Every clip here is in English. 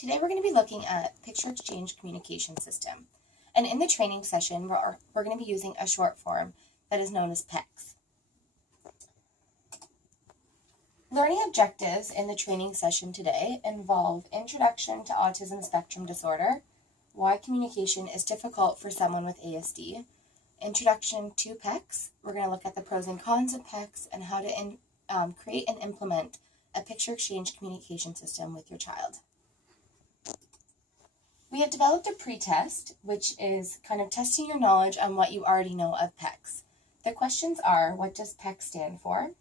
Today we're going to be looking at picture exchange communication system. And in the training session, we're going to be using a short form that is known as PECS. Learning objectives in the training session today involve Introduction to Autism Spectrum Disorder, why communication is difficult for someone with ASD, Introduction to PECS. We're going to look at the pros and cons of PECS and how to create and implement a picture exchange communication system with your child. We have developed a pretest, which is kind of testing your knowledge on what you already know of PECS. The questions are, what does PECS stand for?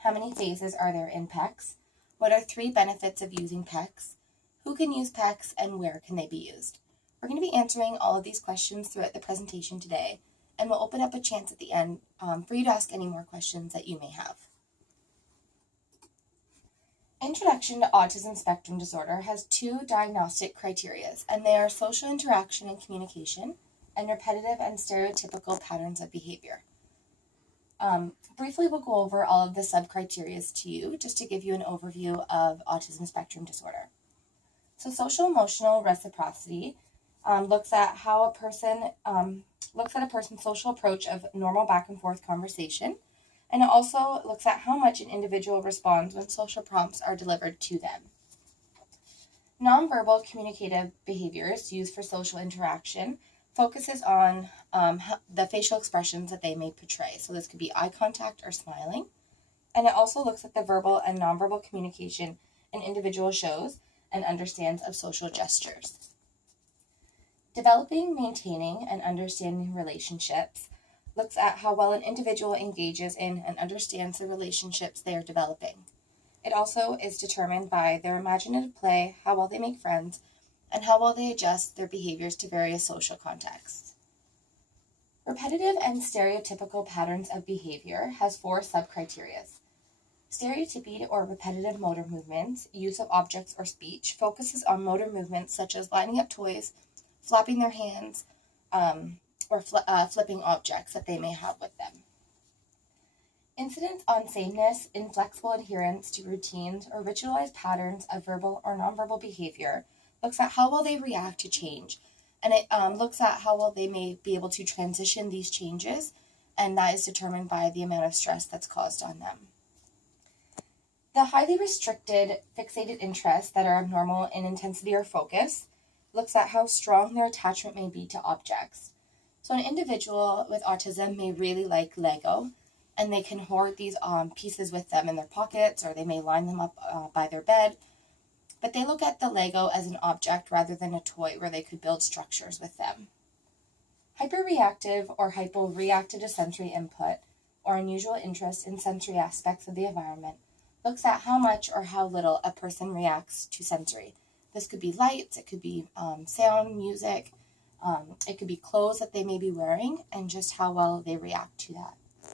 How many phases are there in PECS? What are 3 benefits of using PECS? Who can use PECS and where can they be used? We're going to be answering all of these questions throughout the presentation today, and we'll open up a chance at the end for you to ask any more questions that you may have. Introduction to Autism Spectrum Disorder has 2 diagnostic criteria, and they are social interaction and communication, and repetitive and stereotypical patterns of behavior. Briefly, we'll go over all of the sub-criteria to you, just to give you an overview of autism spectrum disorder. So social emotional reciprocity looks at how a person's social approach of normal back and forth conversation. And it also looks at how much an individual responds when social prompts are delivered to them. Nonverbal communicative behaviors used for social interaction focuses on the facial expressions that they may portray. So this could be eye contact or smiling. And it also looks at the verbal and nonverbal communication an individual shows and understands of social gestures. Developing, maintaining, and understanding relationships looks at how well an individual engages in and understands the relationships they are developing. It also is determined by their imaginative play, how well they make friends, and how well they adjust their behaviors to various social contexts. Repetitive and stereotypical patterns of behavior has 4 sub-criteria. Stereotypy or repetitive motor movements, use of objects or speech, focuses on motor movements such as lining up toys, flapping their hands, or flipping objects that they may have with them. Incidence on sameness, inflexible adherence to routines, or ritualized patterns of verbal or nonverbal behavior looks at how well they react to change, and it looks at how well they may be able to transition these changes, and that is determined by the amount of stress that's caused on them. The highly restricted fixated interests that are abnormal in intensity or focus looks at how strong their attachment may be to objects. So an individual with autism may really like Lego, and they can hoard these pieces with them in their pockets, or they may line them up by their bed. But they look at the Lego as an object rather than a toy where they could build structures with them. Hyperreactive or hyporeactive to sensory input, or unusual interest in sensory aspects of the environment, looks at how much or how little a person reacts to sensory. This could be lights, it could be sound, music, it could be clothes that they may be wearing, and just how well they react to that.